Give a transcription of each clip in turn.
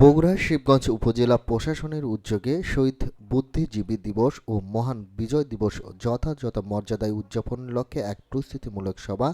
বগুড়া শিবগঞ্জ উপজেলা প্রশাসনের উদ্যোগে শহীদ বুদ্ধিজীবী দিবস ও মহান বিজয় দিবস যথাযথ মর্যাদায় উদযাপনের লক্ষ্যে এক প্রস্তুতিমূলক সভা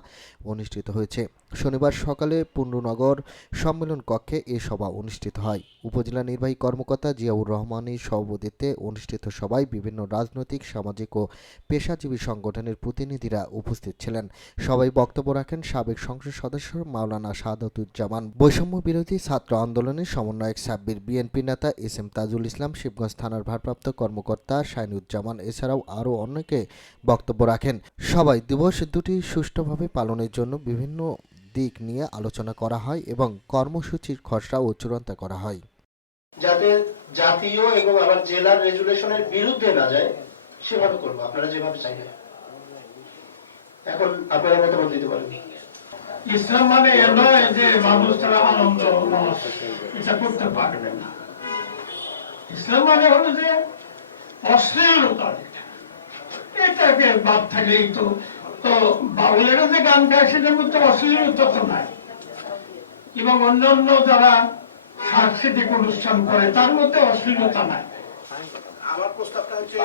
অনুষ্ঠিত হয়েছে। শনিবার সকালে পুণ্ডনগর সম্মেলন কক্ষে এ সভা অনুষ্ঠিত হয়। উপজেলা নির্বাহী কর্মকর্তা জিয়াউর রহমানের সভাপতিত্বে অনুষ্ঠিত সভায় বিভিন্ন রাজনৈতিক, সামাজিক ও পেশাজীবী সংগঠনের প্রতিনিধিরা উপস্থিত ছিলেন। সবাই বক্তব্য রাখেন সাবেক সংসদ সদস্য মাওলানা শাহাদাতুজ্জামান, বৈষম্য বিরোধী ছাত্র আন্দোলনের সমন্বয়ক সাব্বির, বিএনপি নেতা এস এম তাজুল ইসলাম, শিবগঞ্জ থানার ভারপ্রাপ্ত কর্মকর্তা শাইনুজ্জামান এছাড়াও আরও অনেকে বক্তব্য রাখেন। সবাই দিবস দুটি সুষ্ঠুভাবে পালনের জন্য বিভিন্ন দিক নিয়ে আলোচনা করা হয় এবং কর্মসূচির খসড়া ও চূড়ান্ত করা হয়, যাতে জাতীয় এবং আবার জেলার রেজুলেশনের বিরুদ্ধে না যায় সেভাবে করব। আপনারা যেভাবে চাইবেন। এখন আপনারা মতামত দিতে পারেন। ইসলাম মানে এ নয় যে মানুষ তারা আনন্দ এটা করতে পারবে না। ইসলাম মানে হলো যে অশ্লীলতা, এটাকে বাদ থাকলেই তো বাউলেরও যে গান গায় সেটার মধ্যে অশ্লীলতা তো নাই, এবং অন্যান্য যারা সাংস্কৃতিক অনুষ্ঠান করে তার মধ্যে অশ্লীলতা নাই। আমার প্রস্তাবটা হচ্ছে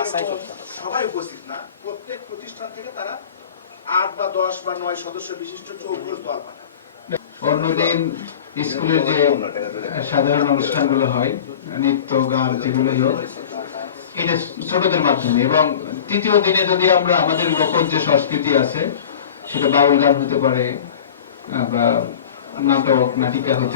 সবাই উপস্থিত না, প্রত্যেক প্রতিষ্ঠান থেকে তারা 8 বা 10 বা 9 সদস্য বিশিষ্ট চৌকস দল পাঠাবে। অন্যদিন স্কুলের যে সাধারণ অনুষ্ঠানগুলো হয়, নৃত্য গান যেগুলো হোক, এটা ছোটদের মাধ্যমে, এবং তৃতীয় দিনে যদি আমরা আমাদের লোকজ যে সংস্কৃতি আছে সেটা বাউল গান হতে পারে বা নাটক নাটিকা হতে